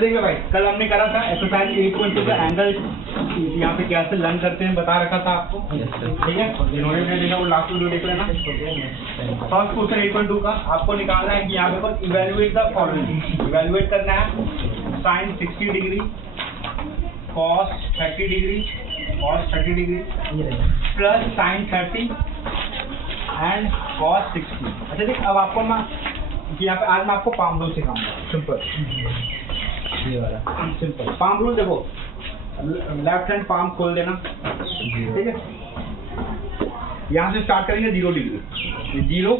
देखिए भाई, कल हमने करा था एक्सरसाइज 8.2 का एंगल यहाँ पे कैसे लर्न करते हैं बता रखा था आपको, ठीक है। जिन्होंने नहीं देखा वो लास्ट वीडियो देख लेना। फर्स्ट क्वेश्चन 8.2 का आपको निकालना है कि यहाँ पे बस इवेल्युएट द फॉलोइंग, इवेल्युएट करना है sine 60 degree, cos 30 degree, cos 30 degree plus sine 30 and cos 60। अच्छा ठीक, अब आपको मैं यहाँ पे आज मैं आपको पाम रूल सिखाऊंगा, सिंपल ये वाला सिंपल पाम रूल। देखो लेफ्ट हैंड पाम खोल देना, ठीक है। यहाँ से स्टार्ट करेंगे 0 डिग्री, 0,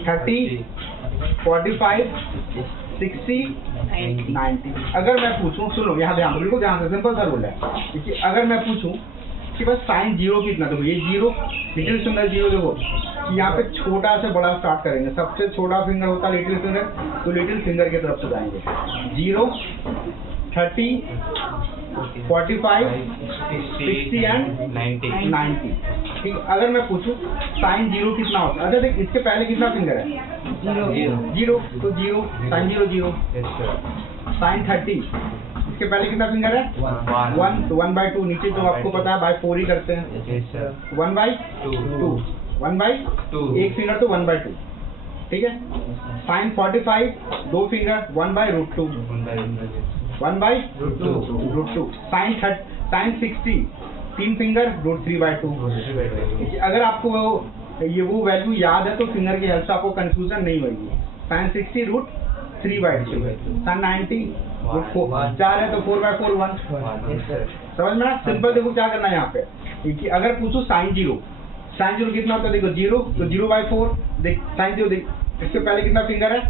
30, 45, 60, 90। अगर मैं पूछूं, सुनो यहाँ ध्यान दो, बिल्कुल ध्यान से, सिंपल सा रूल है। देखिए अगर मैं पूछूं कि बस साइन 0 कितना, देखो ये 0, लिटिल फिंगर 0, देखो यहाँ पे छोटा से बड़ा स्टार्ट करेंगे। सबसे छोटा फिंगर होता है लिटिल फिंगर, तो लिटिल फिंगर की तरफ से जाएंगे। 0, 30, 45, 60 एंड 90। ठीक, अगर मैं पूछूं साइन 0 कितना होता है, अच्छा देख इसके पहले कितना फिंगर है? 0, तो 0 साइन 0 0। साइन 30 इसके पहले कितना फिंगर है? 1, तो 1/2। नीचे तो आपको पता है बाय 4 ही करते हैं। 1/2, 1/2, एक फिंगर तो 1/2, ठीक है। Sine 45 2 finger, 1/√2, 1/√2। Sine 60 3 finger, √3/2। अगर आपको वो वैल्यू याद है तो फिंगर की हेल्प से आपको कंफ्यूजन नहीं होगी। साइन 60 √3/2, साइन 90 √4, 4 है तो 4/4 1। समझ में ना? सिंपल। देखो क्या करना है यहाँ पे, अगर पूछो साइन 0 कितना होता है? देखो 0, तो 0/4। देख साइन 0, देख इसके पहले कितना फिंगर है?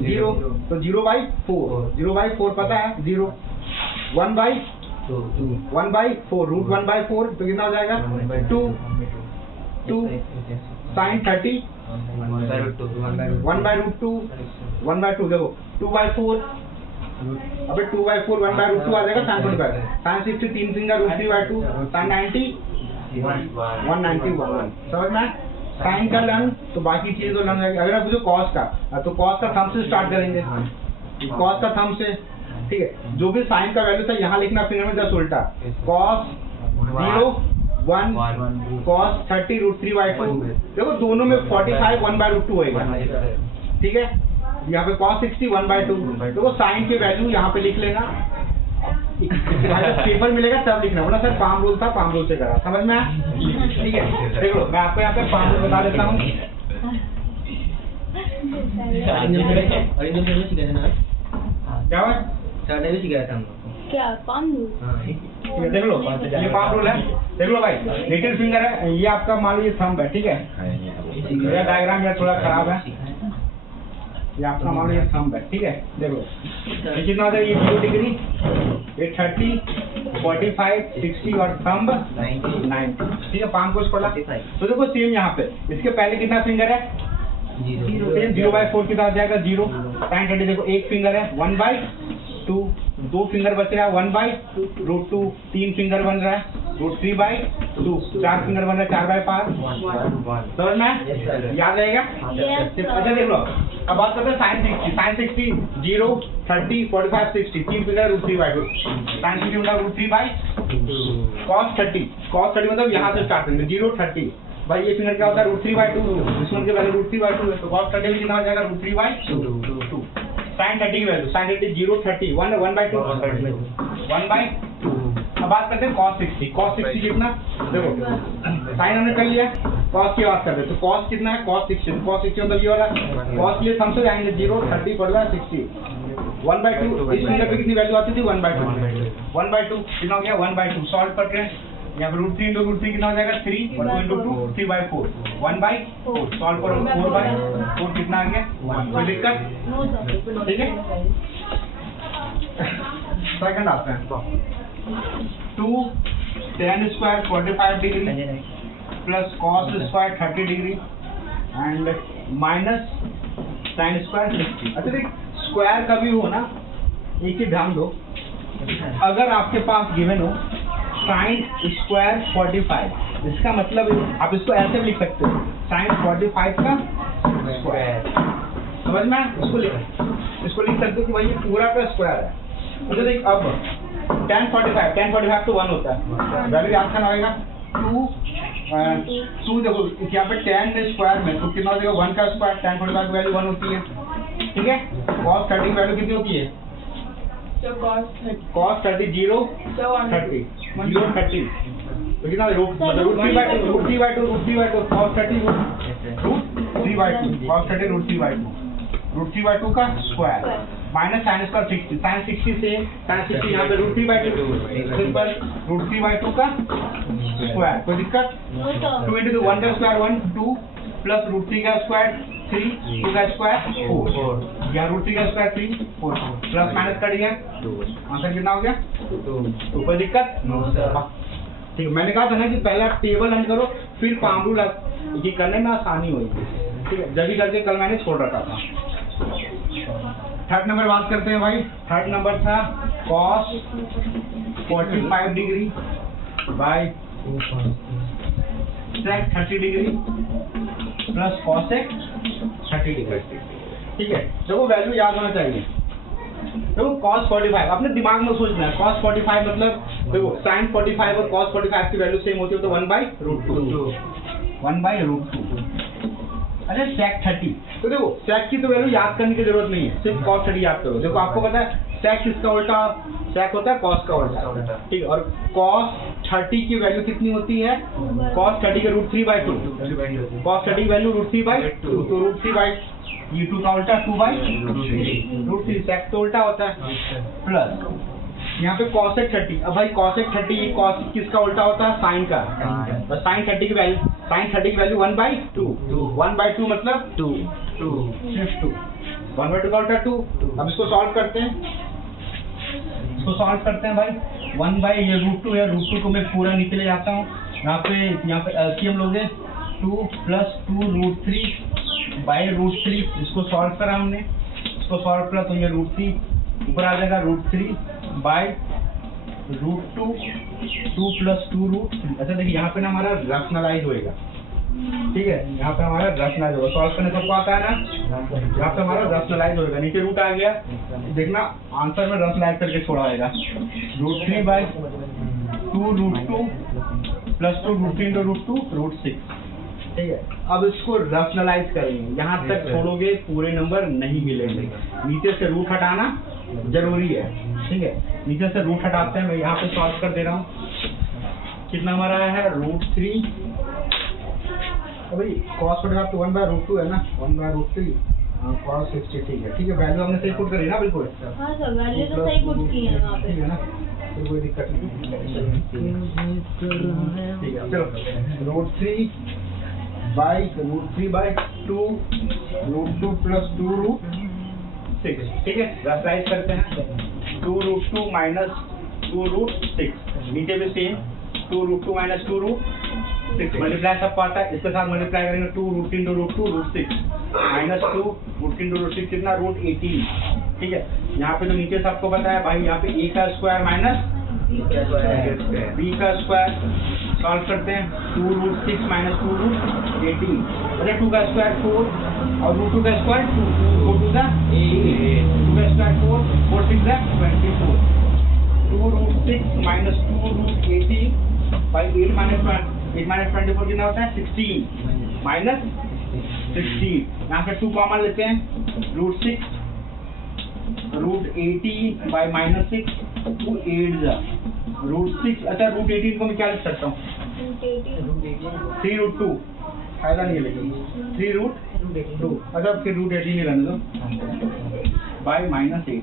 0, तो 0/4, 0/4 पता है 0। 1/4, √1/4, तो कितना हो जाएगा? 2। साइन 30 1/√2, 1/2, देखो 2/4, अबे 2/4 1/√2 आ जाएगा। Sine 45, sine 60 3 finger, √3/2, sine 90 191। समझ में? साइन का लर्न तो बाकी चीजें तो लर्न रहेगी। अगर आप पूछो कॉस का, तो कॉस का थंब से स्टार्ट करेंगे, कॉस का थंब से, ठीक है। जो भी साइन का वैल्यू था यहाँ लिखना फिंगर में, जस्ट उल्टा। Cos 0 1, cos 30 √3/2। देखो दोनों में 45 1/√2 होएगा, ठीक है। यहाँ पे कॉस 60 1/2। देखो साइन की वैल्यू यहाँ पे लिख लेना, पेपर मिलेगा तब लिखना, वरना सर पाम रूल था, पाम रूल से करा। समझ में आया? ठीक है। देखो मैं आपको यहाँ पे पाम रूल बता देता हूँ। क्या हुआ? क्या पाम रूल? देख लो ये पाम रूल है, देख लो भाई। लिटिल फिंगर है, ये आपका मान लो ये थंब है, ठीक है। ये डायग्राम यार थोड़ा खराब है, ये आपका मान लो ये थंब है, ठीक है। देखो ये कितना हो जाएगा? ये 0 डिग्री, ये 30, 45, 60 और थंब 90, ठीक है। पाम को खोला तो देखो सेम यहाँ पे इसके पहले कितना फिंगर है? 0/4 कितना हो जाएगा? 0। साइन 30 देखो एक फिंगर है, 1/2, 2 फिंगर बच रहा है, 1/√2, 3 फिंगर बन रहा है, √3/2, 4 फिंगर बन रहा है, 4/5। समझ में? याद रहेगा? अच्छा देख लो, अब बात करते हैं साइन 60। Sign 60 0, 30, 45, 60 3 finger, √3/2। साइन 60 मतलब √3/2। कॉस 30 मतलब यहाँ से स्टार्ट करेंगे, 0, 30। भाई ये फिंगर क्या होता है? √3/2, इसमें के वैल्यू √3/2 है, तो कॉस 30 कितना हो जाएगा? √3/2। साइन 30 की वैल्यू, साइन 30 0, 30 1/2, 1/2। अब बात करते हैं कॉस 60। कॉस 60 कितना? देखो साइन हमने कर लिया, कॉस की बात करते हैं, तो कॉस कितना है? कॉस 60, कॉस 60 मतलब ये वाला। कॉस के लिए हम से जाएंगे 0, 30 पड़ रहा है 60, 1/2। इस फिंगर पे कितनी वैल्यू आती थी? 1/2, 1/2 कितना हो गया? 1/2। सॉल्व करते हैं, यहाँ पर √3 × √3 कितना हो जाएगा? 3, और 2 × 2 3/4, 1/4। सॉल्व करो 4/4 कितना आ गया? 1। कोई दिक्कत? ठीक है। सेकंड आते हैं, 2 tan square 45 degree plus cos square 30 degree and minus sine square 60। अच्छा देख स्क्वायर का भी हो ना, एक ही ध्यान दो, अगर आपके पास गिवन हो साइन स्क्वायर 45, इसका मतलब आप इसको ऐसे भी लिख सकते हो, साइन 45 का स्क्वायर। समझ में? इसको लिख इसको लिख सकते हो कि भाई ये पूरा का स्क्वायर है। तो देख अब tan 45 तो 1 होता है, वैल्यू याद करना होगा 2 देखो यहाँ पे tan स्क्वायर में तो कितना हो जाएगा 1 का स्क्वायर, tan 45 की वैल्यू 1 होती है, ठीक है। cos 30 की वैल्यू कितनी होती है? cos 30 0 30 तो कितना रूट 3/2 cos 30 रूट 3/2 का square minus sin square 60 sin 60 से sin 60 यहाँ पे रूट 3/2 सिंपल रूट 3/2 का स्क्वायर, कोई दिक्कत? 2 into 1 का स्क्वायर 1 2 प्लस रूट 3 का स्क्वायर 3 2 का स्क्वायर 4 या रूट 3 का स्क्वायर 3 4 प्लस माइनस कट गया, आंसर कितना हो गया 2। कोई दिक्कत? ठीक है, मैंने कहा था ना कि पहले आप टेबल हल करो फिर पाम रूल ये करने में आसानी होगी, ठीक है। जब भी करके कल मैंने छोड़ रखा था। थर्ड नंबर बात करते हैं भाई। थर्ड नंबर था cos 45 degree by sec 30 degree plus cosec 30 degree, ठीक है। देखो वैल्यू याद होना चाहिए। देखो cos 45 अपने दिमाग में सोचना है, cos 45 मतलब देखो sin 45 और cos 45 की वैल्यू सेम होती है तो 1/√2 1/√2। अच्छा sec 30 तो देखो sec की तो वैल्यू याद करने की जरूरत नहीं है, सिर्फ cos 30 याद करो। देखो आपको पता है sec इसका उल्टा sec होता है cos का उल्टा, ठीक है। और cos 30 की वैल्यू कितनी होती है? cos 30 का √3/2 cos 30 की वैल्यू √3/2 तो √3/2 ये 2 का उल्टा 2/√3 sec तो उल्टा होता है प्लस यहाँ पे cosec 30। अब भाई cosec 30 cos किसका उल्टा होता है? sin का। और sin 30 की वैल्यू 1/2 1/2 मतलब 2 सिर्फ 2 1/2 का उल्टा 2। अब इसको सॉल्व करते हैं, भाई 1/√2 है, √2 को मैं पूरा नीचे ले जाता हूँ। यहाँ पे एलसीएम लोगे 2 + 2√3/√3 इसको सॉल्व करा हमने, इसको सॉल्व करा तो ये √3 ऊपर आ जाएगा √3/√2 2 + 2√3। अच्छा देखिए यहाँ पे ना हमारा रैशनलाइज होएगा, ठीक है। यहाँ पे हमारा रैशनलाइज होगा, सॉल्व करने सबको आता है ना, यहाँ पे हमारा रैशनलाइज होएगा। नीचे रूट आ गया, देखना आंसर में रैशनलाइज करके छोड़ा आएगा √3/2√2 + 2√3 × √2 √6, ठीक है। अब इसको रैशनलाइज करेंगे, यहाँ तक छोड़ोगे पूरे नंबर नहीं मिलेंगे। नीचे से रूट हटाना जरूरी है, ठीक है। नीचे से रूट हटाते हैं, मैं यहाँ पे सॉल्व कर दे रहा हूँ। कितना हमारा है √3 भाई cos 45 तो 1/√2 है ना, 1/√3 cos 60, ठीक है। वैल्यू हमने सही पुट करी ना, बिल्कुल हाँ सर वैल्यू तो सही पुट की है वहाँ पे, ठीक है ना, तो कोई दिक्कत नहीं, ठीक है। चलो √3/√2 √2 + 2√6, ठीक है। रैशनलाइज करते हैं 2√2 - 2√6 नीचे भी सेम 2√2 - 2√6 मल्टीप्लाई सबको आता है, इसके साथ मल्टीप्लाई करेंगे 2√3 × √2 √6 -2 √3 × √6 कितना √18, ठीक है। यहाँ पे तो नीचे सबको पता है भाई, यहाँ पे a का स्क्वायर माइनस b का स्क्वायर सॉल्व करते हैं 2√6 - 2√18। अरे 2 का स्क्वायर 4 और √2 का स्क्वायर 2 4 2 का 8 2 का स्क्वायर 4 4 6 24 2√6 - 2√18 by 8 - 24 कितना होता है 16 -16। यहाँ पे 2 कॉमन लेते हैं √6 √18/-6 2 8 √6। अच्छा √18 को मैं क्या लिख सकता हूँ 3√2 फायदा नहीं है लेकिन 3√2। अच्छा फिर √18 ही रहने दो by-8,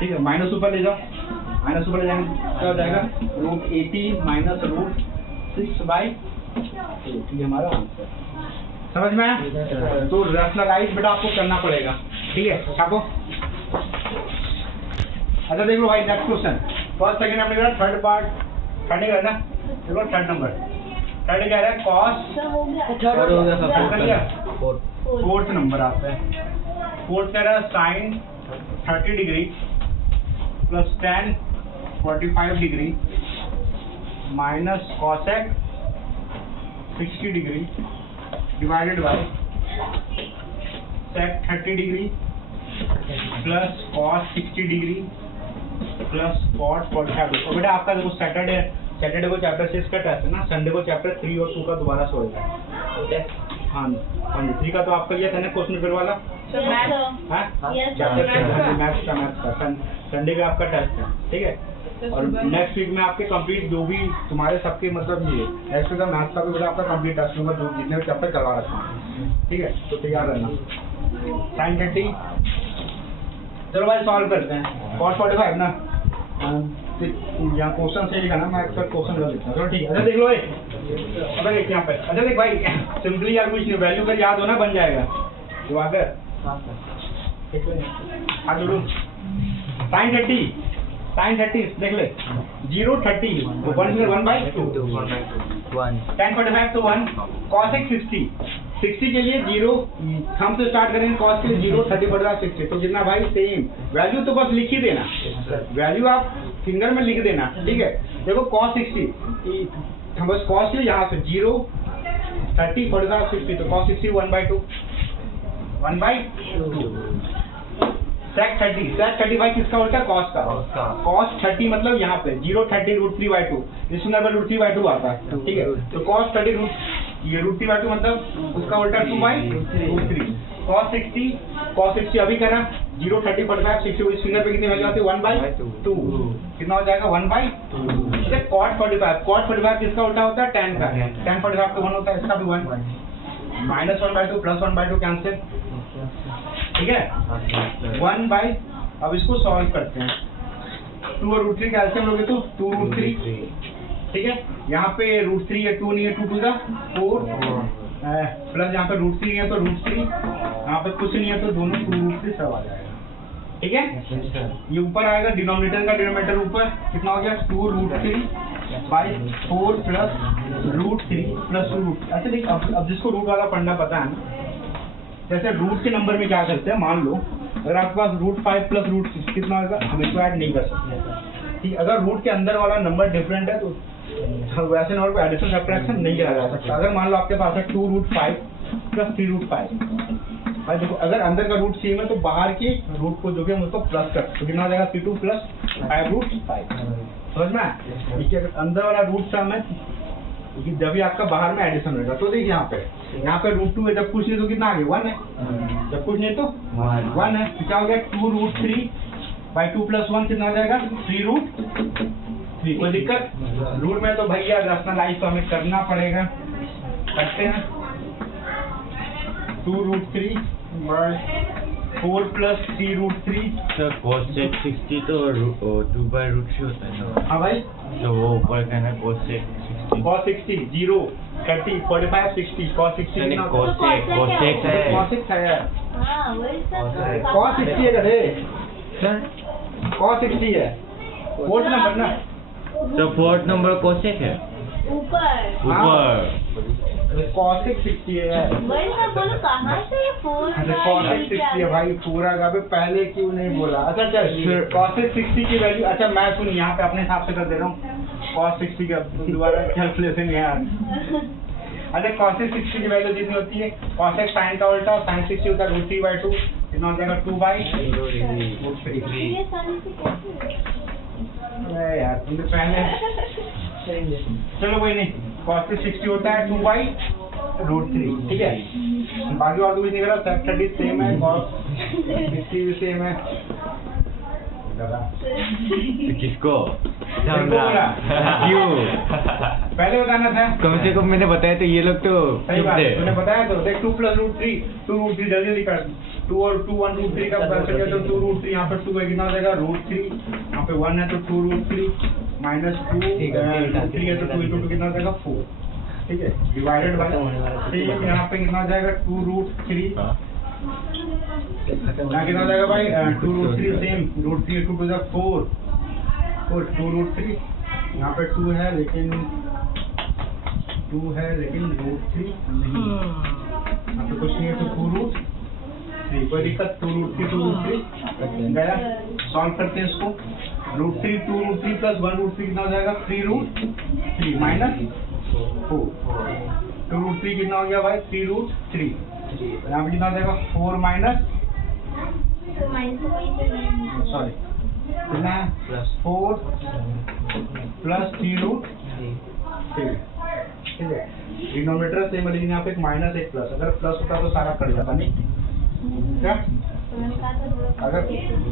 ठीक है। माइनस ऊपर ले जाओ, माइनस ऊपर ले जाएंगे क्या हो जाएगा √18 - √6/8, ये हमारा आंसर। समझ में आया? तो रैशनलाइज बेटा आपको करना पड़ेगा, ठीक है। छापो। अच्छा देख लो भाई नेक्स्ट क्वेश्चन, फर्स्ट सेकंड हमने करा, थर्ड पार्ट थर्ड है ना, देखो थर्ड नंबर थर्ड कह रहा है cos फोर्थ नंबर आता है। फोर्थ कह रहा है sin 30 degree plus tan 45 degree minus cosec 60 degree divided by sec 30 degree plus cos 60 degree plus cot 45 degree. और बेटा आपका देखो सैटरडे को चैप्टर 6 का टेस्ट है ना, संडे को चैप्टर 3 और 2 का दोबारा सोएगा। हाँ हाँ जी, 3 का तो आपका ये था ना क्वेश्चन पेपर वाला, मैथ्स का संडे का आपका टेस्ट है, ठीक है। और नेक्स्ट वीक में आपके कंप्लीट जो भी तुम्हारे सबके मतलब ये नेक्स्ट वीक का मैथ्स का भी बेटा आपका कंप्लीट टेस्ट होगा, जो जितने भी चैप्टर करवा रखा हूँ, ठीक है। तो तैयार रहना। sin 30, चलो भाई सॉल्व करते हैं। cos 45 ना यहाँ क्वेश्चन से लिखा ना, मैं अक्सर क्वेश्चन कर लेता हूँ। चलो ठीक है, अच्छा देख लो अगर देख यहाँ पे, अच्छा देख भाई सिंपली यार कुछ नहीं, वैल्यू कर याद हो ना बन जाएगा जो आकर हाँ जोड़ू। sin 30 देख ले 0 30 1/2 tan 45 तो 1 cos 60 के लिए 0 हम तो स्टार्ट करेंगे cos के लिए 0 30/60 तो कितना भाई सेम वैल्यू तो बस लिख ही देना, वैल्यू आप फिंगर में लिख देना, ठीक है। देखो cos 60 हम बस cos के लिए यहाँ से 0 30/60 तो cos 60 1/2 sec 30 भाई किसका उल्टा cos का, cos 30 मतलब यहाँ पे 0 30 √3/2 इसमें √3/2 आता है, ठीक है। तो cos 30 ये √3/2 मतलब उसका उल्टा 2/√3 cos 60 अभी करा 0 30/45 60 इस फिंगर पे कितनी वैल्यू आती है 1/2 कितना हो जाएगा 1/2। cot 45 किसका उल्टा होता है tan का, tan 45 का 1 होता है, इसका भी 1 -1/2 +1/2 कैंसिल, ठीक है 1/, अब इसको सॉल्व करते हैं 2 और √3 कैल्सियम लोगे तो 2√3, ठीक है। यहाँ पे √3 है 2 नहीं है 2 to the 4 प्लस यहाँ पे √3 है तो √3 यहाँ पे कुछ नहीं है तो दोनों 2√3 सब आ जाएगा, ठीक है। ये ऊपर आएगा डिनोमिनेटर का डिनोमिनेटर ऊपर कितना हो गया 2√3/4 प्लस √3 प्लस √3। अच्छा देख अब जिसको रूट वाला पढ़ना पता है ना, जैसे रूट के नंबर में क्या करते हैं, मान लो अगर आपके पास √5 प्लस √6 कितना होगा, हम इसको ऐड नहीं कर सकते, ठीक। अगर रूट के अंदर वाला नंबर डिफरेंट है तो वैसे नंबर को एडिशन सब्ट्रैक्शन नहीं किया जा सकता। अगर मान लो आपके पास है 2√5 प्लस 3√5 भाई देखो अगर अंदर का रूट सेम है तो बाहर के रूट को जो भी हम उसको प्लस कर तो कितना हो जाएगा 3² प्लस 5√5, समझ में। देखिए अगर अंदर वाला रूट सम है जब भी आपका बाहर में एडिशन होगा तो देखिए यहाँ पे √2 है, जब कुछ नहीं तो कितना आ गया 1 है, जब कुछ नहीं तो 1 है, तो क्या हो गया 2√3/2 + 1 कितना हो जाएगा 3√3। कोई दिक्कत रूट में तो भैया रैशनलाइज तो हमें करना पड़ेगा, करते हैं 2√3/4 + 3√3। तो cos 60 तो 2/√3 होता है ना। हाँ भाई तो वो ऊपर का ना cos 60 0 30 45 60 cos 60 नहीं, कितना cos होता है? है cos 6 है यार, हाँ वही सब cos 60 है गधे, cos 60 है 4th नंबर ना, तो 4th नंबर cos है ऊपर cos 60 है यार। वही मैं बोला कहाँ से 4 अच्छा cos 60 है भाई पूरा का भी पहले क्यों नहीं बोला। अच्छा चल cos 60 की वैल्यू, अच्छा मैं सुन यहाँ पे अपने हिसाब से कर दे रहा हूँ cos 60 का दोबारा कैलकुलेशन है यार। अच्छा cos 60 की वैल्यू जितनी होती है cos sin का उल्टा sin 60 होता है √3/2 कितना हो जाएगा 2/√3। ये सारी से कैसे यार तुमने पहले चलो कोई नहीं cos 60 होता है 2/√3, ठीक है। बाकी और कुछ नहीं करा, sec 30 सेम है, cos 60 भी सेम है। किसको क्यों पहले बताना था, कम से कम मैंने बताया तो ये लोग तो सही बात है तूने बताया तो देख 2 + √3 2√3 जल्दी जल्दी कर 2 और 2 1 √3 का बचा गया तो 2√3 यहाँ पर 2 है कितना हो जाएगा √3 यहाँ पे 1 है तो 2√3 -2 3 है तो 2 × 2 कितना हो जाएगा 4, ठीक है डिवाइडेड बाय 3 यहाँ पे कितना हो जाएगा 2√3 यहाँ कितना हो जाएगा भाई 2√3 सेम √3 2 to the 4 और 2√3 यहाँ पे 2 है लेकिन √3 नहीं यहाँ पे कुछ नहीं है तो 2√3 कोई दिक्कत 2√3 गया। सॉल्व करते हैं इसको √3 2√3 + 1√3 कितना हो जाएगा 3√3 -4 2√3 कितना हो गया भाई 3√3 यहाँ पे कितना हो जाएगा 4 - सॉरी कितना है 4 प्लस 3 रूट 3, ठीक है। डिनोमिनेटर सेम है लेकिन यहाँ पे एक माइनस एक प्लस, अगर प्लस होता तो सारा कट जाता, नहीं क्या, अगर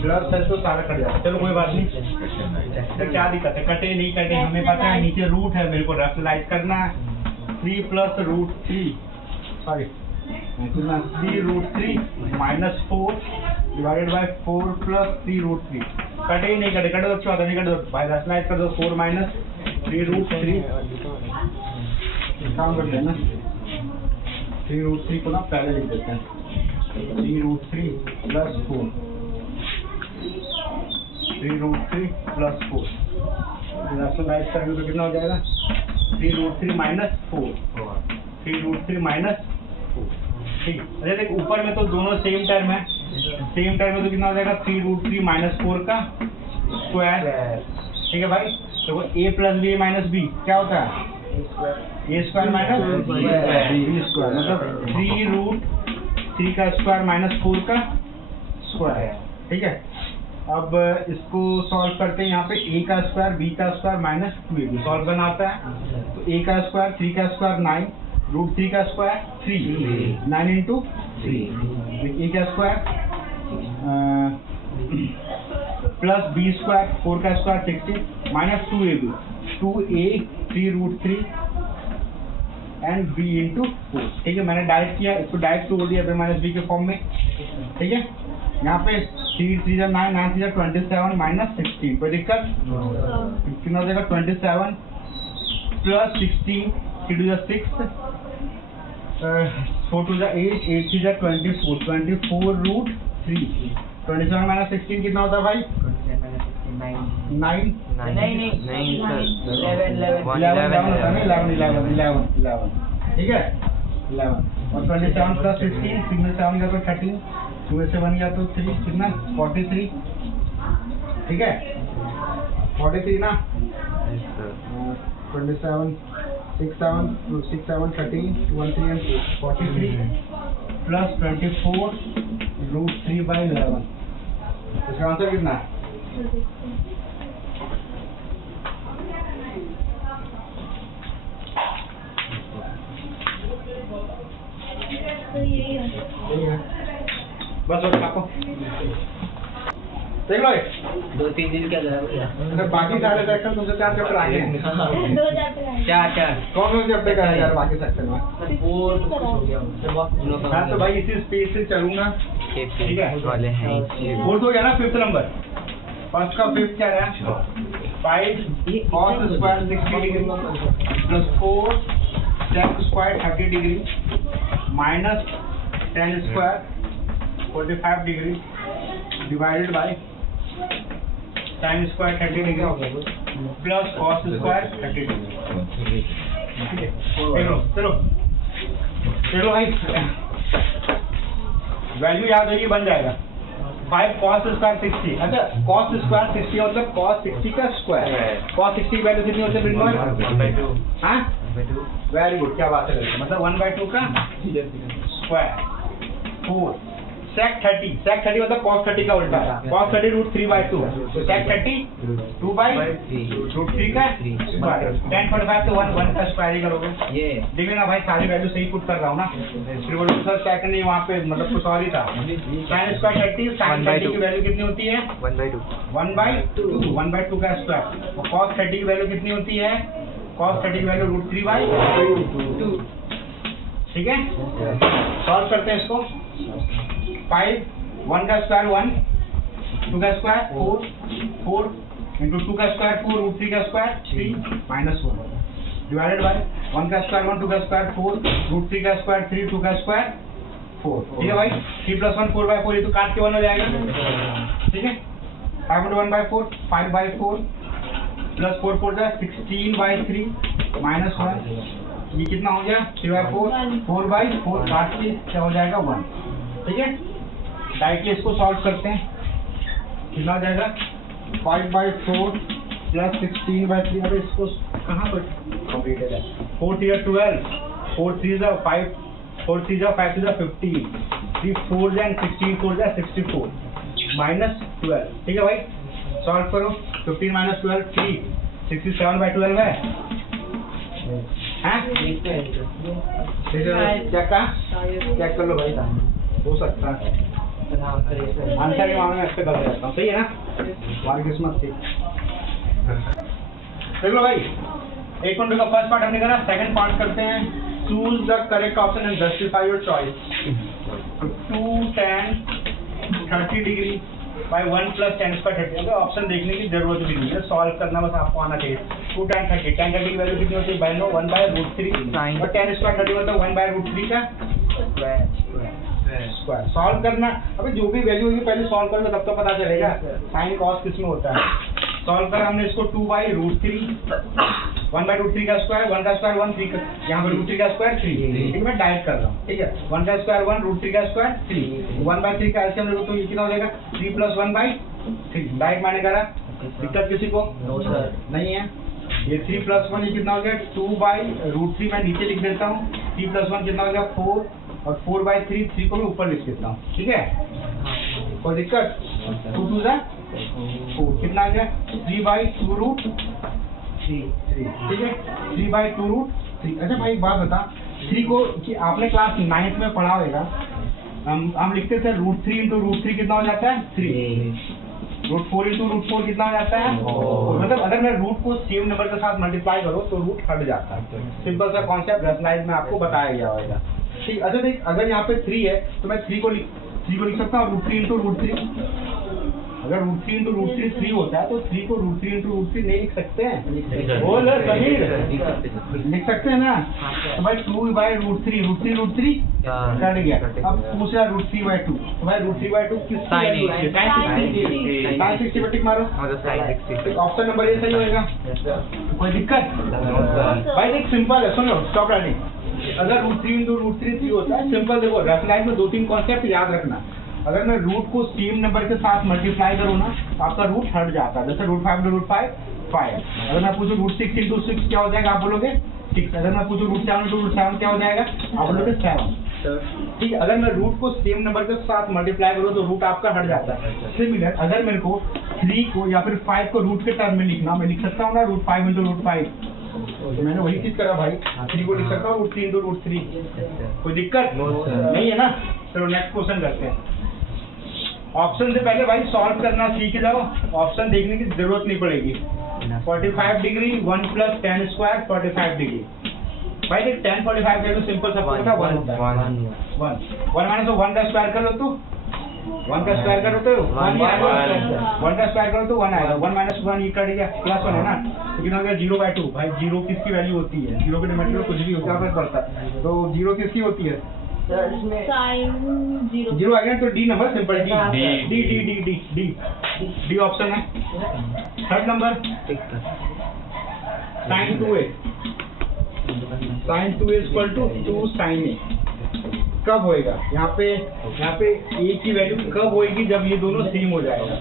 प्लस है तो सारा कट जाता। चलो कोई बात नहीं, तो क्या दिक्कत है, कटे नहीं कटे हमें पता है, नीचे रूट है, मेरे को रैशनलाइज करना है। 3 plus root 3 sorry 3 root 3 minus 4 divided by 4 plus 3 root 3, कटे ही नहीं कटे, कटे तो अच्छा होता, नहीं कटे तो भाई रैशनलाइज कर दो, 4 माइनस 3 रूट 3 काम करते हैं ना, 3 रूट 3 को ना पहले लिख देते हैं, 3 root 3 plus 4, 3 root 3 plus 4, rationalise करेंगे तो कितना हो जाएगा 3 रूट 3 माइनस 4, 3 रूट 3 माइनस 4, ठीक। अरे देख ऊपर में तो दोनों सेम टर्म है, सेम टर्म में तो कितना हो जाएगा 3 रूट 3 माइनस 4 का स्क्वायर, ठीक है भाई। तो a plus b minus b क्या होता है a square minus b square, मतलब 3 रूट 3 का स्क्वायर माइनस 4 का स्क्वायर, ठीक है। अब इसको सॉल्व करते हैं, यहाँ पे a का स्क्वायर b का स्क्वायर माइनस 2ab सॉल्व बनाता है, तो a का स्क्वायर 3 का स्क्वायर 9 रूट 3 का स्क्वायर 3 9 इंटू 3, a का स्क्वायर प्लस b स्क्वायर 4 का square 16 minus 2ab 2a 3 root 3 and b into 4, ठीक है। मैंने डायरेक्ट किया, इसको डायरेक्ट तोड़ दिया माइनस b के फॉर्म में, ठीक है। यहाँ पे 3 3 9 9 3 27 माइनस 16, कोई दिक्कत कितना हो जाएगा 27 प्लस 16 3 2 6 4 2 8 8 3 24 रूट 3, 27 माइनस 16 कितना होता है भाई 9 11, ठीक है 11, और 27 प्लस 16 3 में 7 गया तो 13, 2 में 7 गया तो 3, कितना 43, ठीक है 43 ना 27 6 7 6 7 13 2 1 3 and 43 प्लस 24 रूट 3 बाई 11, इसका आंसर कितना है तो यही है। बस और आपको देख लो 2-3 दिन क्या अगर बाकी सारे सेक्शन तुमसे 4 चैप्टर आगे हैं, 2 चैप्टर हैं। 4 कौन कौन से चैप्टर का है यार बाकी सेक्शन में? मैं तो भाई इसी स्पीड से चलूंगा, ठीक है वाले हैं फोर्थ हो गया ना, 5th नंबर, फर्स्ट का 5th क्या रहा 5 cos square 60 degree plus 4 sec square 30 degree minus tan square 45 degree divided by sin square 30 degree plus cos square 30 degree, ठीक है। चलो चलो चलो भाई वैल्यू याद होगी, बन जाएगा 5 cos स्क्वायर 60, अच्छा cos स्क्वायर 60 मतलब cos 60 का स्क्वायर, cos 60 की वैल्यू कितनी होती है बिल्कुल, हाँ वेरी गुड, क्या बात है, मतलब 1/2 का स्क्वायर 4 sec 30 मतलब cos 30 का उल्टा है, cos 30 रूट 3/2, तो sec 30 2/रूट 3 का स्क्वायर, tan 45 तो 1 का स्क्वायर ही करोगे, ये देखिए ना भाई सारी वैल्यू सही पुट कर रहा हूँ ना, रिवोल्यूशन सेकंड नहीं वहाँ पे मतलब कुछ और ही था। sin स्क्वायर 30 sin 30 की वैल्यू कितनी होती है 1/2 का स्क्वायर, और cos 30 की वैल्यू कितनी होती है cos 30 की वैल्यू रूट 3/2, ठीक है। सॉल्व करते हैं इसको, 5 1 का स्क्वायर 1 2 का स्क्वायर 4 इंटू 2 का स्क्वायर 4 रूट 3 का स्क्वायर 3 माइनस 1 डिवाइडेड बाय 1 का स्क्वायर 1 2 का स्क्वायर 4 रूट 3 का स्क्वायर 3 2 का स्क्वायर 4, ठीक है भाई 3 + 1 4/4, ये तो काट के 1 हो जाएगा, ठीक है। 5 × 1/4 5/4 प्लस 4 4 जा 16/3 माइनस 1, ये कितना हो गया 3/4 4/4 काट के क्या हो जाएगा 1, ठीक है। डायरेक्टली इसको सॉल्व करते हैं, कितना हो जाएगा 5/4 प्लस 16/3, अब इसको कहाँ पर कंप्लीट है 4 3 12 4 3 5 4 3 5 3 15 3 4 16 4 64, -12, ठीक है भाई। सॉल्व करो। 15 - 12 3, 67/12 है। चेक कर लो भाई, हो सकता है आंसर के मामले में ऐसे गलत रहता हूँ, सही है ना? हमारी किस्मत थी। देख लो भाई, 8.2 का फर्स्ट पार्ट हमने करा, सेकंड पार्ट करते हैं। Choose the correct option and justify your choice. 2 tan 30 degree by 1 + tan² 30। Option देखने की जरूरत भी नहीं है, सॉल्व करना बस आपको आना चाहिए। 2 tan 30, tan 30 की वैल्यू कितनी होती है? बाय नो 1/√3 और tan² 30 मतलब 1/√3 का स्क्वायर। सॉल्व करना, अबे जो भी वैल्यू होगी पहले सॉल्व करोगे तब तो पता चलेगा साइन कॉस किस में होता है। सॉल्व करा हमने इसको 2/√3, 1/√3 का स्क्वायर, 1 का स्क्वायर 1, 3 का, यहाँ पर √3 का स्क्वायर 3, लेकिन मैं डायरेक्ट कर रहा हूँ, ठीक है। 1 का स्क्वायर 1, √3 का स्क्वायर 3, 1/3 का एलसीएम देखो तो ये कितना हो जाएगा? 3 + 1/3। डायरेक्ट मैंने करा, दिक्कत किसी को नहीं है। ये 3 + 1 ये कितना हो गया? 2/√3 मैं नीचे लिख देता हूँ। 3 + 1 कितना हो गया? 4, और 4/3, 3 को मैं ऊपर लिख देता हूँ, ठीक है। कोई दिक्कत? 2 2 जा 4, कितना आ गया? 3/2√3, ठीक है। 3/2√3। अच्छा भाई एक बात बता, 3 को कि आपने क्लास 9th में पढ़ा होगा, हम लिखते थे √3 × √3 कितना हो जाता है? 3। √4 × √4 कितना हो जाता है? मतलब अगर मैं रूट को सेम नंबर के साथ मल्टीप्लाई करो तो रूट हट जाता है। सिंपल सा कॉन्सेप्ट स्लाइड में आपको बताया गया होगा, ठीक। अच्छा देख, अगर यहाँ पे 3 है तो मैं 3 को लिख सकता हूँ √3 × √3। अगर √3 × √3 3 होता है तो 3 को √3 × √3 नहीं लिख सकते हैं? बोल समीर, लिख सकते हैं ना? तो भाई 2/√3, √3 कट गया। अब दूसरा √3/2, तो भाई √3/2 किसकी वैल्यू है? sin 60 पे टिक मारो। ऑप्शन नंबर ए सही होगा। कोई दिक्कत? भाई देख सिंपल है, सुनो, स्टॉप राइटिंग। अगर √3 × √3 3 होता है, सिंपल देखो, रेफलाइन में 2-3 कॉन्सेप्ट याद रखना। अगर मैं रूट को सेम नंबर के साथ मल्टीप्लाई करूँ ना तो आपका रूट हट जाता है। जैसे √5 × √5 5। अगर मैं पूछूं √6 × 6 क्या हो जाएगा? आप बोलोगे 6। अगर मैं पूछूं √7 × √7 क्या हो जाएगा? आप बोलोगे 7। ठीक है, अगर मैं रूट को सेम नंबर के साथ मल्टीप्लाई करूँ तो रूट आपका हट जाता है। सिमिलर अगर मेरे को 3 को या फिर 5 को रूट के टर्म में लिखना, मैं लिख सकता हूँ ना √5 × √5। तो मैंने वही चीज करा भाई, 3 को लिख सकता हूँ √3 × √3। कोई दिक्कत नहीं है ना? चलो नेक्स्ट क्वेश्चन करते हैं। ऑप्शन से पहले भाई सॉल्व करना सीख जाओ, ऑप्शन देखने की जरूरत नहीं पड़ेगी। 45 डिग्री 1 + tan² 45 डिग्री। भाई देख tan 45 का सिंपल सा पता 1 होता है। 1 - 1 का स्क्वायर कर लो तो 1 का स्क्वायर करो तो 1 आएगा। 1 का स्क्वायर करो तो 1 आएगा। 1 - 1 ये कट गया, +1 है ना, तो कितना हो गया? 0/2। भाई 0 किसकी वैल्यू होती है? 0 के डिनोमिनेटर में कुछ भी होता है, पड़ता है। तो 0 किसकी होती है? sin 0 आ गया तो D number, simple D option है। Third number sin 2a। sin 2a = 2 sin a। कब होएगा? यहाँ पे a की वैल्यू कब होएगी? जब ये दोनों सेम हो जाएगा।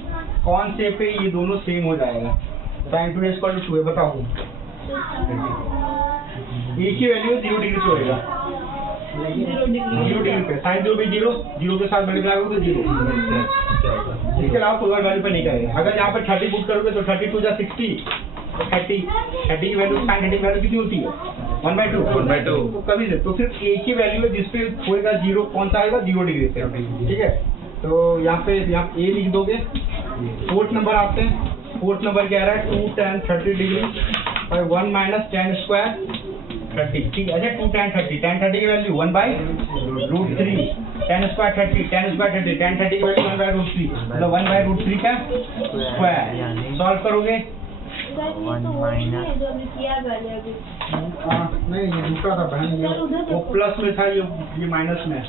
कौन से पे ये दोनों सेम हो जाएगा? sin 2a = 2a, बताओ। a की वैल्यू 0 डिग्री से होएगा। 0 डिग्री पे sin 0 भी 0 के साथ मल्टीप्लाई करोगे तो 0। इसके अलावा कोई और वैल्यू पे नहीं करेगा। अगर यहाँ पे 30 पुट करोगे तो 32 × 60, 30 की वैल्यू sin 30 की वैल्यू कितनी होती है? 1/2। तो कभी से तो सिर्फ a की वैल्यू है जिसपे होएगा 0, कौन सा आएगा? 0 डिग्री पे, ठीक है। तो यहाँ पे a लिख दोगे। फोर्थ नंबर आते हैं। फोर्थ नंबर क्या रहा है? 2 tan 30 डिग्री और 1 - tan² 30, ठीक है। 2 tan 30, tan 30 की वैल्यू 1/√3, tan² 30, tan² 30, tan 30 की वैल्यू 1/√3, मतलब 1/√3 का स्क्वायर। सॉल्व करोगे? नहीं ये दूसरा था बहन, वो प्लस में था, ये माइनस में।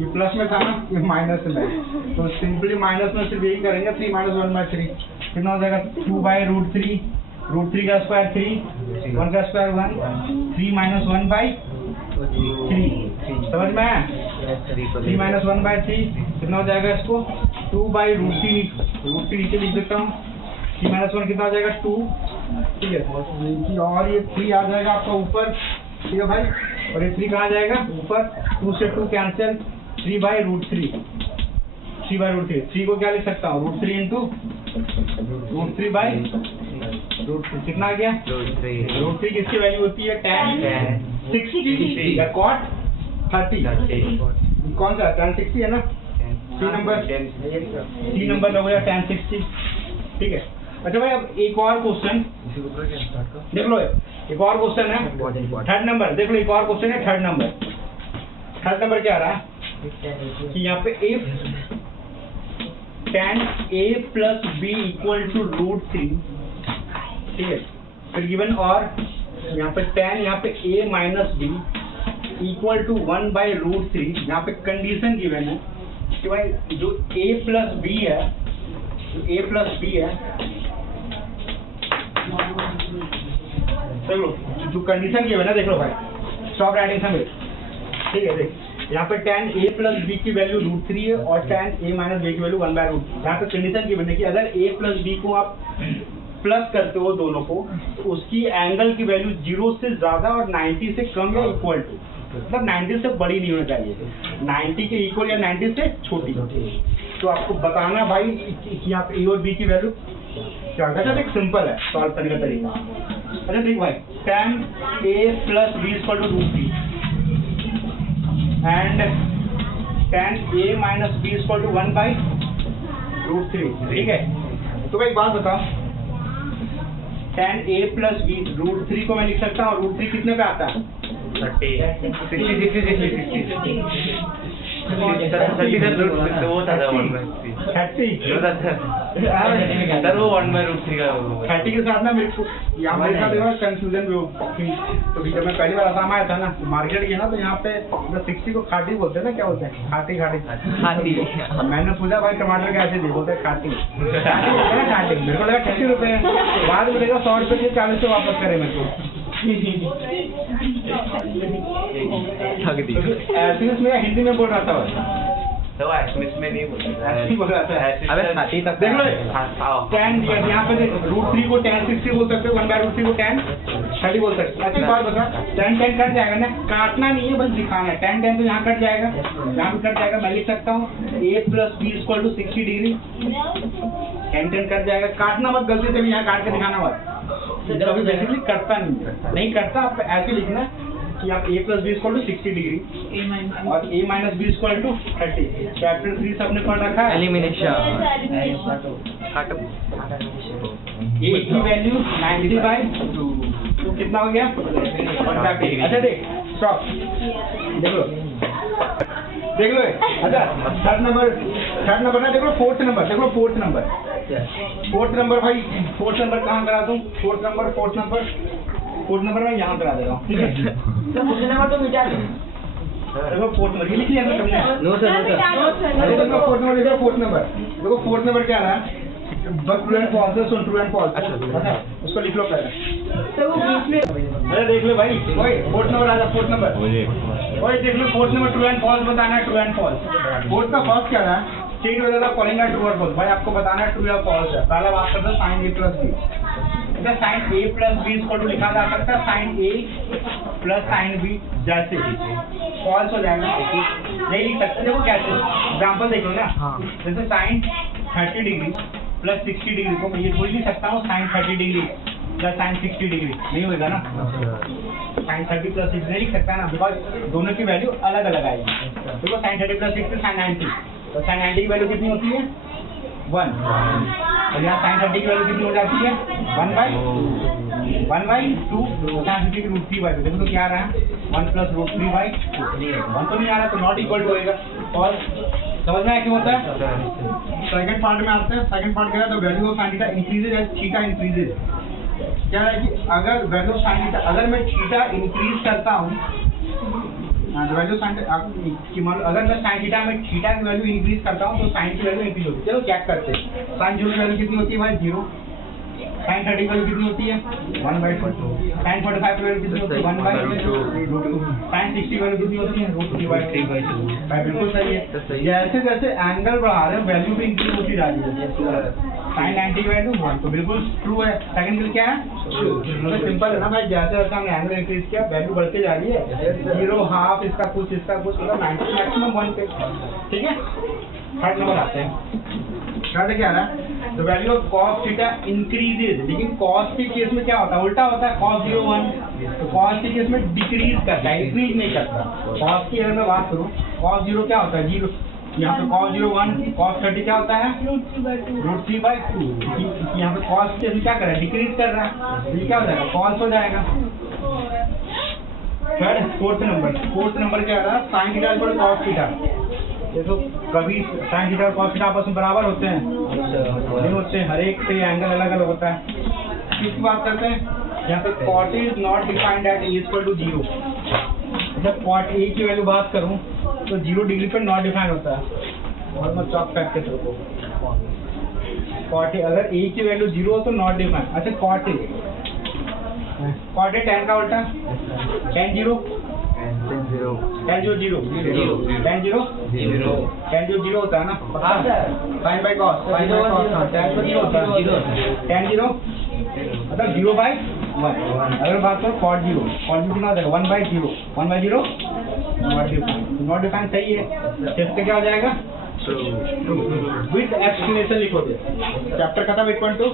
ये प्लस में था ना, ये माइनस में। तो सिंपली माइनस में सिर्फ यही करेंगे, 3 - 1/3 कितना हो जाएगा? 2/√3, √3 का स्क्वायर 3, 1 का स्क्वायर 1, 3 - 1/3। समझ में आया? 3 - 1/3 कितना हो जाएगा? इसको 2/√3 नीचे लिख देता हूँ। 3 - 1 कितना आ जाएगा? 2, ठीक है। और ये 3 आ जाएगा आपका ऊपर, ठीक है भाई। और ये 3 कहाँ जाएगा? ऊपर। 2 से 2 कैंसिल, 3/√3। 3/√3, 3 को क्या लिख सकता हूँ √3 इंटू √3/√3 कितना आ गया √3 किसकी वैल्यू होती है tan 60 या cot 30 कौन सा tan 60 है ना C नंबर हो गया tan 60 ठीक है। अच्छा भाई अब एक और क्वेश्चन देख लो एक और क्वेश्चन है थर्ड नंबर देख लो एक और क्वेश्चन है थर्ड नंबर क्या आ रहा है कि यहाँ पे if tan a plus b equal to √3 ठीक है फिर गिवन और यहाँ पे tan यहाँ पे a minus b equal to 1/√3 यहाँ पे कंडीशन गिवन है कि भाई जो a plus b है चलो जो कंडीशन गिवन है देख लो भाई स्टॉप राइटिंग समय ठीक है देख यहाँ पे tan a plus b की वैल्यू √3 है और tan a minus b की वैल्यू 1/√3 यहाँ पे कंडीशन गिवन है कि अगर a plus b को आप प्लस करते हो दोनों को तो उसकी एंगल की वैल्यू 0 से ज्यादा और 90 से कम या इक्वल टू मतलब 90 से बड़ी नहीं होनी चाहिए 90 के इक्वल या 90 से छोटी तो आपको बताना भाई कि आप a और b की वैल्यू क्या होगा। एक सिंपल है सॉल्व करने का तरीका। अच्छा देख भाई tan a plus b equal to √3 and tan a minus b equal to 1/√3 ठीक है। तो भाई एक बात बताओ tan a plus b √3 को मैं लिख सकता हूँ √3 कितने पे आता है 30 के साथ ना मेरे को यहाँ मेरे साथ कंफ्यूजन भी हो तो जब मैं पहली बार आसाम आया था ना मार्केट गया ना तो यहाँ पे 60 को खाटी बोलते हैं ना क्या बोलते हैं खाटी मैंने पूछा भाई टमाटर कैसे दिए बोलते हैं खाटी बोलते हैं खाटी मेरे को लगा 30 रुपए बाद में लगा 100 रुपए 40 से वापस करे मेरे को ऐसे में हिंदी में बोल रहा था तो एसमिस में नहीं बोल रहा था अबे साथी तक देख लो tan यहाँ पे √3 को tan 60 बोल सकते हो 1/√3 को tan 30 बोल सकते हो। अच्छी बात बता tan कट जाएगा ना काटना नहीं है बस दिखाना है tan तो यहाँ कट जाएगा यहाँ भी कट जाएगा मैं लिख सकता हूँ a plus b equal to 60 degree tan cut जाएगा काटना मत गलती से भी यहाँ काट के दिखाना मत अभी बेसिकली करता नहीं करता आप ऐसे लिखना कि आप a plus b equal to 60 degree और a minus b equal to 30 chapter 3 सबने पढ़ रखा है एलिमिनेशन a की वैल्यू 90/2 तो कितना हो गया 130। अच्छा देख स्टॉप देख लो अच्छा थर्ड नंबर ना देख लो फोर्थ नंबर भाई फोर्थ नंबर कहाँ करा दूँ फोर्थ नंबर मैं यहाँ करा दे रहा हूँ ठीक है तो मुझे नंबर तो मिटा दो देखो फोर्थ नंबर ये लिख लिया तुमने नो सर देखो फोर्थ नंबर क्या रहा है ट्रू एंड फॉल्स अच्छा उसको लिख लो पहले तो वो बीच में अरे देख लो भाई ओए फोर्थ नंबर आ जा फोर्थ नंबर ओए देख लो fourth number true and false बताना है ट्रू एंड फॉल्स फोर्थ का फर्स्ट क्या रहा है चेक वजह से फॉलोइंग ट्रू और फॉल्स भाई आपको बताना है ट्रू या फॉल्स है पहला बात करते हैं sin a plus b sin a plus b इसको लिखा जा सकता है sin a plus sin b जैसे फॉल्स हो जाएगा नहीं लिख सकते देखो कैसे एग्जांपल देख लो ना जैसे sin 30 डिग्री प्लस 60 डिग्री को मैं ये थोड़ी लिख सकता हूँ sin 30 degree plus sin 60 degree नहीं होगा ना sin 30 प्लस 60 नहीं लिख सकता ना बिकॉज दोनों की वैल्यू अलग अलग आएगी देखो sin 30 प्लस 60 sin 90 तो sin 90 की वैल्यू कितनी होती है 1 और यहाँ sin 30 की वैल्यू कितनी हो जाती है 1/2 sin 50 की √3/2 देखो तो क्या आ रहा है 1 plus √3/2 1 तो नहीं आ रहा तो नॉट इक्वल टू होएगा और समझ में आया क्यों होता है सेकंड पार्ट में आते हैं सेकंड पार्ट क्या है तो value of sin theta increases as theta increases क्या है कि अगर वैल्यू ऑफ sin थीटा अगर मैं थीटा इंक्रीज करता हूँ वैल्यू अगर मैं sin थीटा में थीटा की वैल्यू इंक्रीज करता हूँ तो sin की वैल्यू इंक्रीज होती है चलो चेक करते हैं sin 0 की वैल्यू कितनी होती है भाई 0 sin 30 की वैल्यू कितनी होती है 1/2 sin 45 की वैल्यू कितनी होती है 1/2 sin 60 की वैल्यू कितनी होती है √3/3 भाई बिल्कुल सही है जैसे जैसे एंगल बढ़ा रहे हैं वैल्यू भी इंक्रीज होती जा रही है साइन 90 की वैल्यू 1 तो बिल्कुल ट्रू है। सेकंड बिल क्या है? तो सिंपल है ना भाई, जैसे जैसे हमने एंगल इंक्रीज किया वैल्यू बढ़ते जा रही है, 0 हाफ इसका कुछ मतलब 90 मैक्सिमम 1 पे। ठीक है, थर्ड नंबर आते हैं। थर्ड क्या है? तो value of cos theta increases, लेकिन cos के केस में क्या होता है? उल्टा होता है, cos 0 1। तो cos के केस में डिक्रीज करता है, इंक्रीज नहीं करता। cos की अगर मैं बात करूं, cos 0 क्या होता है? 0। यहाँ पे cos 0 1, cos 30 क्या होता है? √3/2। यहाँ पे cos के केस क्या कर रहा है? डिक्रीज कर रहा है, ये क्या हो जाएगा? cos हो जाएगा। थर्ड फोर्थ नंबर क्या है? sin theta equal cos theta. देखो कभी sin थीटा और cos थीटा आपस में बराबर होते हैं? नहीं होते, हर एक पे एंगल अलग अलग होता है। किसकी बात करते हैं? यहाँ पे cot is not defined at a equal to 0। जब cot a की वैल्यू बात करूँ तो 0 डिग्री पर नॉट डिफाइंड होता है। और मैं चॉक पैक के थ्रू cot a, अगर a की वैल्यू 0 हो तो नॉट डिफाइंड। अच्छा cot a tan का उल्टा tan 0 tan 0 होता है ना? sin by cos tan तो 0 होता है, tan 0 मतलब 0/1। अगर बात करो cot 0 कितना हो जाएगा? 1/0 नॉट डिफाइन सही है। इसका क्या हो जाएगा? विद एक्सप्लेनेशन लिखोगे, चैप्टर खत्म। 8.2